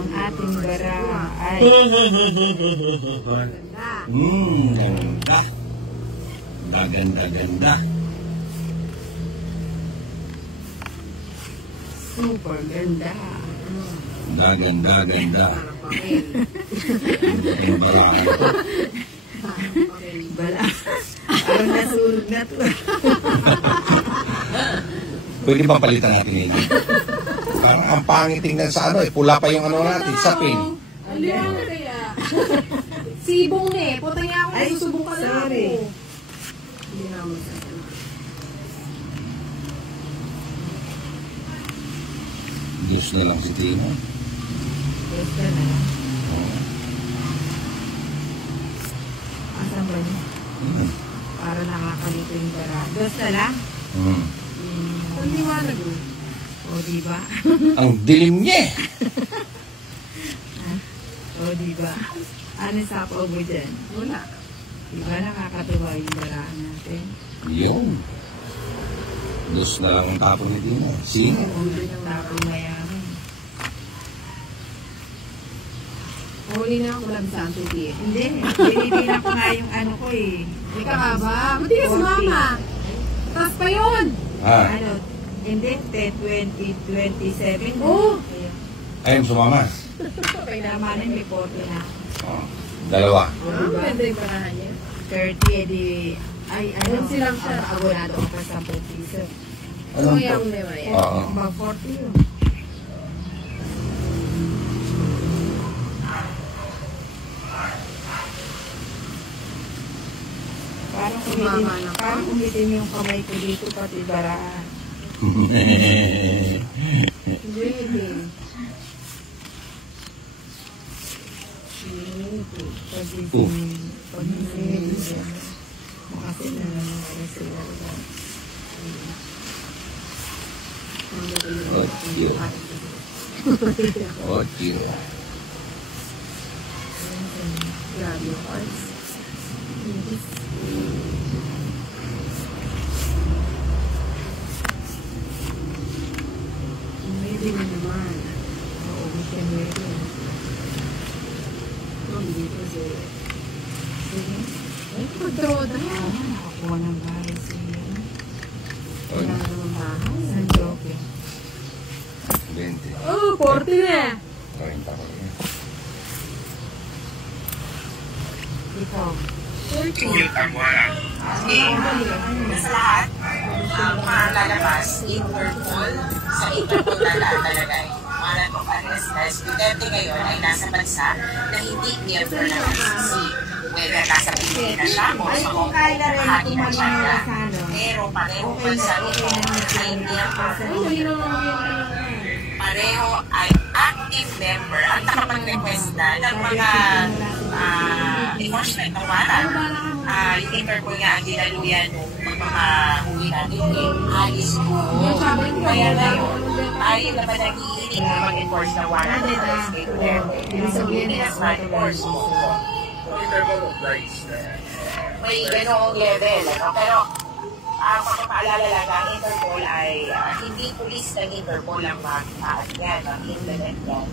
Ang ating bara ay... Ganda. Ganda. Super ganda. Ganda. Ang barahan ko. Bala. Parang nasunog na to. Pwede ba palitan natin ngayon? Parang ang pangit tingnan sa ano eh. Pula pa yung ano natin, sa pin. Ano yan kaya? Sibong eh. Puta niya ako, susubong ka lang ako. Hindi na ako sa Diyos na lang si Tina. Diyos ka na. Asan ba niya? Para nakakalito yung bara. Diyos ka lang? Ang liwanag mo. O, diba? Ang dilim niya eh. O, diba? Ano sa ako mo dyan? Wala. Diba nakakatuwa yung baraan natin? Yun. Diyos na lang ang tapon ni Tina. Sino? Ulo ng tapong mayaman. Huli na ako lang sa Antuti. Hindi. Binibilang ko nga yung ano ko eh. Ika ka ba? Buti ka sumama. Taas pa yun. Ano? Hindi. 10, 20, 27. Oo. Ayun, sumama. Naman may 40 na. Dalawa. Ganda yung parahan niya. 30, edi... Ay, ano? Silang siya. Abonado ako sa 10 piso. Anong Kuya to? mo na yan. Oo. Mag 40 yun. Parang kumitin yung kamay ko dito pati baraan. Hindi. Pag-ising makasin na lang ako sila. Oh, dear. Grabe yung arts. Pwede mo naman. Oo, we can ready. Hindi ko siya. Sige. Ay, pagdroda. Nakakuha ng bahay siya. Wala naman bahay. San Joke. 20. Oh, 40 na. 30 ko rin. Ikaw. 40. Sa lahat, ang mga lalabas, Interpol, sa Interpol na nakalagay. Warrant of arrest na estudyante ngayon ay nasa bansa na hindi miyembro ng ICC. Whether nasa Pilipinas siya o sa Hong Kong, hati ng China. Pero pareho pa sa ito ay hindi pareho ay active member at nakapag-request na ng mga enforcement ng warrant. Yung Interpol nga ang dinaluyan ng mga huli natin alis ko. Kaya ngayon ay naman nag-iinig na mag-enforce ng warrant at escape to them. So, yun ang ma-enforce mo. Interpol applies. May ganoong level. Pero ang pagpapaalala lang ang Interpol ay hindi pulis ng Interpol ang mag-implement yan.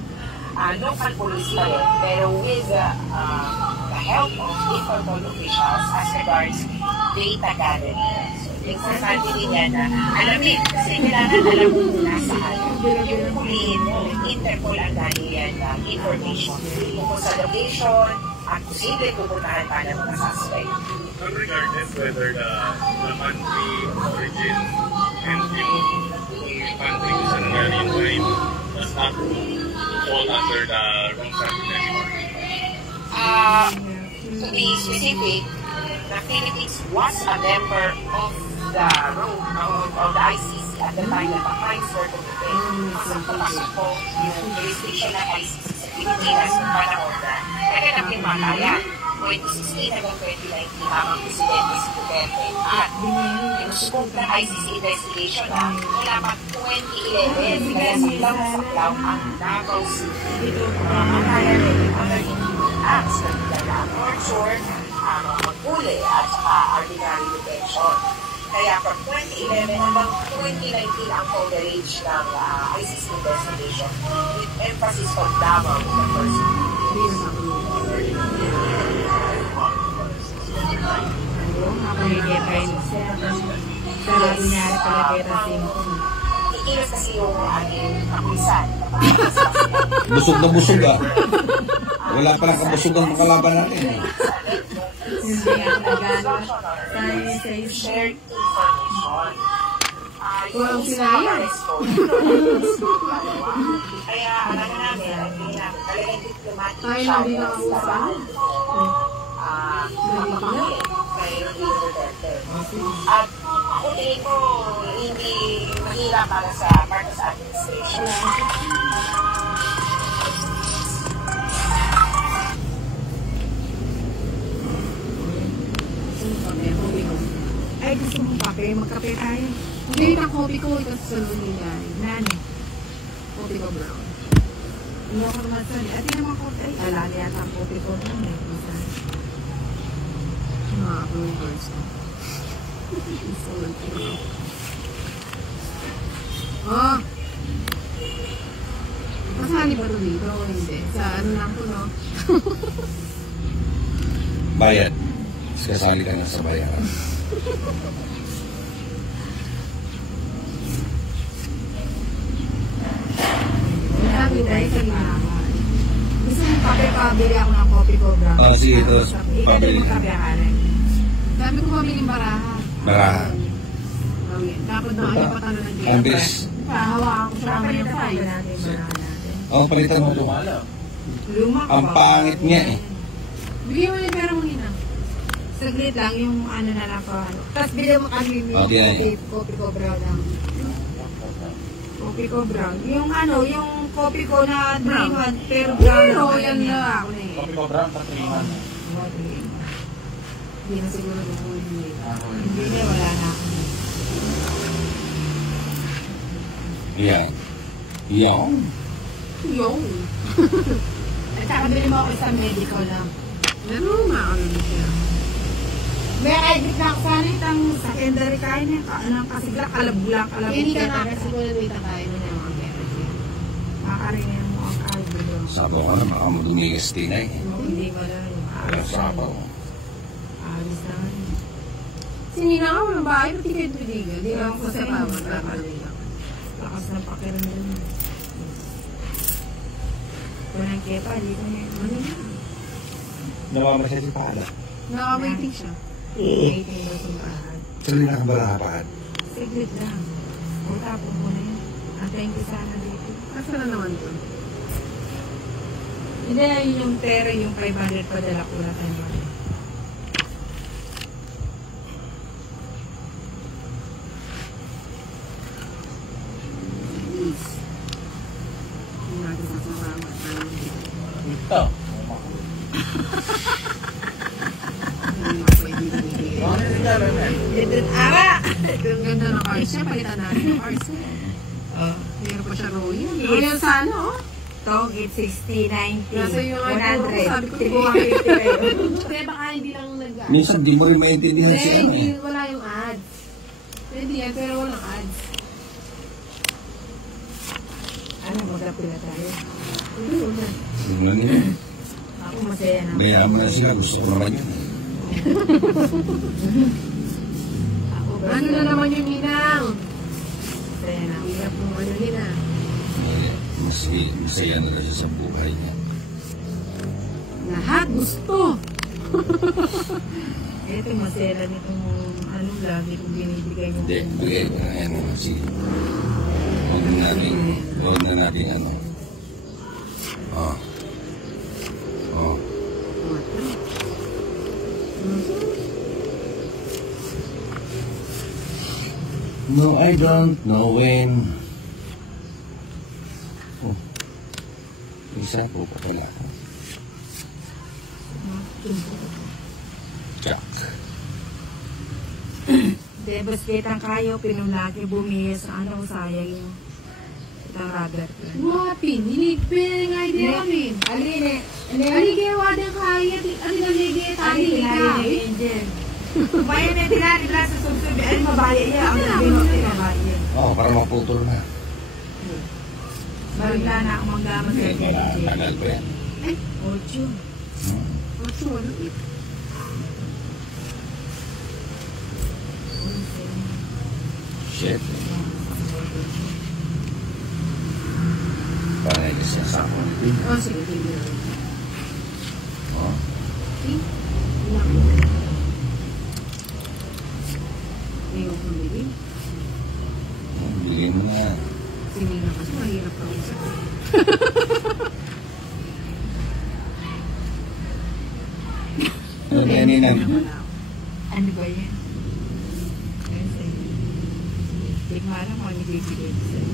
Local police pa rin, pero with the help of Interpol officials as regards data gathering. So, importante din yan na alamin, kasi kailangan alam mo muna saan yung huli mo, Interpol ang dahil yan na information tungkol sa location at posible pupuntahan pa ng mga suspect. Regardless whether the country origin and yung country kung saan nangyari yung crime does not fall under the wrong country anymore. To be specific, the Philippines was a member of the ICC at the time that the crimes were committed. Kasi pumasok po yung jurisdiction ng ICC sa Pilipinas ng panahon na naganap yung mga kaya. 2016 hanggang 2019 habang presidente si Duterte at sinusubok ng ICC investigation na mula pa 2011 kaya saklaw ang Davao City. Ang kaya rin yung mga acts na torture, paghuli at saka arbitrary detention. Kaya from 2011 hanggang 2019 ang coverage ng ICC investigation with emphasis on Davao in the first Sabi niya pala kay Racing. ikilos kasi yung ating kapulisan. Busog na busog ah. Wala pa lang kabusog ang kalaban natin. Hindi ako nagano. Sa Shared information. Walang sinayang. Kaya ano namin, talagang diplomatic Tayo lang din ang usapan. Napakangin kay Rodrigo Duterte. At ako tingin ko, hindi mahirap para sa Marcos administration. Ay, gusto mong kape? Magkape tayo. Hindi na kopi ko, ito sa salon nila. Nani? Kopi ko brown. Hindi ako naman sali. At yun naman ko. Ay, alala yata ang kopi ko. Mga ako yung first ko. Oh! Kasali ba ito dito o hindi? Sa ano lang po, no? Bayad. Kasali ka na sa bayaran. Sabi tayo sa limangan. Gusto mong kape, pabili ako ng kopi ko, bro. Oh, sige, ito. Ikaw Pabili. din magkape ka rin. Sabi ko pamiling baraha. Baraha. Tapos na ayaw pa talo ng Ang dito. bilis. Pahawakan ko sa mga yung Tayo five. natin, barahan natin. Oh, palitan mo ito. Luma ka Ang ba? pangit niya eh. Bigyan mo yung pera mo nina. Saglit lang yung ano na lang ko. Tapos bili mo kami yung Okay. kopi ko brown lang. Kopi ko brown. Yung ano, yung kopi ko na 3-in-1 pero brown Pero lang. yan na ako na eh. Kopi ko brown, patriman. Hindi na siguro yung hindi na, wala na. Yan. Yan. Yung. At saka bili mo ako isang medical lang. Naruma ako na siya. May edit na ako sana itang secondary kain niya. Kasi kalabulak, Hindi ka na kasi kung nagwita tayo na yung mga pera siya. Makaringin mo ang kalbulo. Sabaw ka na, baka madumigas din eh. Hindi mo na yung Wala aalis na. sabaw. Aalis na. Sinina ka mo ng bahay, pati kayo tuligan. Hindi lang ako sa pawan. Lakas ng pakiramdam. Walang kepa, di ko na. Ano na? Nawama siya si Pala. Naka-waiting siya. Waiting daw sa bahay. Sali na kabarapan. Siglit lang. O tapon mo na yun. Antayin ko sana dito. Asa na naman to? Hindi, yun yung pera, yung 500 padala ko na tayo. Hindi natin sasama. Ito. Hindi na pwede binigay. Dito, awa! Ang ganda ng cars niya, palitan natin yung cars niya. Oh. Meron pa siya Royal. Royal sana, oh. Togit 60, 90, Nasa yung ano, 100. sabi ko, Tibuha 50 kayo. Hindi, baka hindi lang nag-ads. Minsan di mo rin maintindihan Hindi, siya hindi, eh. wala yung ads. Pwede yan, pero walang ads. Ano, magkapila tayo? Hindi, wala. Yun lang yun. Ako masaya na. Bayaan mo na siya. Gusto ko naman yun. Ako ba? Ano na naman yung ninang? Masaya na. Hirap mo ano nila. Masaya na lang siya sa buhay niya. Lahat gusto. Ito, masaya lang itong ano, lagi kong binibigay yung Hindi, bigay ko na yan. Sige. Huwag na natin ano. Oh. Oh. No, I don't know when. Oh. Isa po pa pala ako. Jack. Debos kitang kayo, pinulaki, bumiyas, ano, sayang yung itang rubber plant. Guwapin, hinigpin nga idea kami. Aline, Ali kaya wadang kaya, ali na ligi, tali Aline, ka. Angel. Bayan na dinadila sa subsubi. Ay, mabaya iya. Ang binot ay mabaya. Oo, para maputol na. Barila na akong manggaman sa Tagal pa yan. Ay, 8. 8, ano ito? Shit. Parang nagis niya sa ako. Oh, sige, sige. Oh. Ayaw kong bili. Bilhin mo na. Sige na kasi mahirap pa rin sa akin. Ano yan yan? Ano ba yan? Hindi ko alam kung ano bibigay ko sa'yo.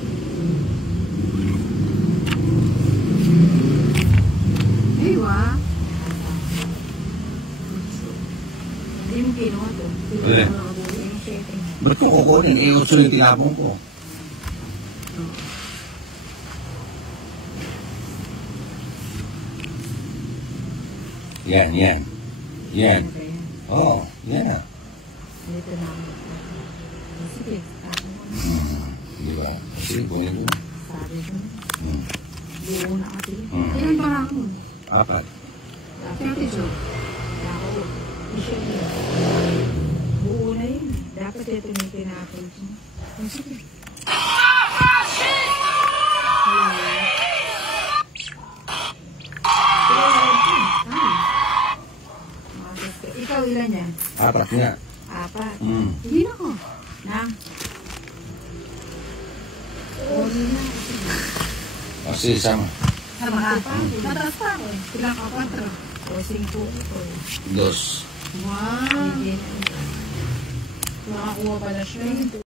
Aywa. Hindi mo kinuha to. Eh. Ba't ko kukunin? Iutso yung tinapong ko. Yan, yan. Yan. Oh, yan. Dito na ako. Sige, sabi ko. Di ba? Sige, kunin mo. Sabi ko. Buo na kasi. Mm. Ilan pa lang mo? 4. Pati Jo. Ako. Isya niya. Buo na yun. Dapat ito may tinapos mo. Oh, sige. Ikaw ilan yan? 4 nga. 4. Mm. Hindi na ko. Na. Uli na. O, sige, sama. Sama ka pa. Mataas pa ako. Ilang ka 4. O 5. 2. Wow. Nakakuha pala siya.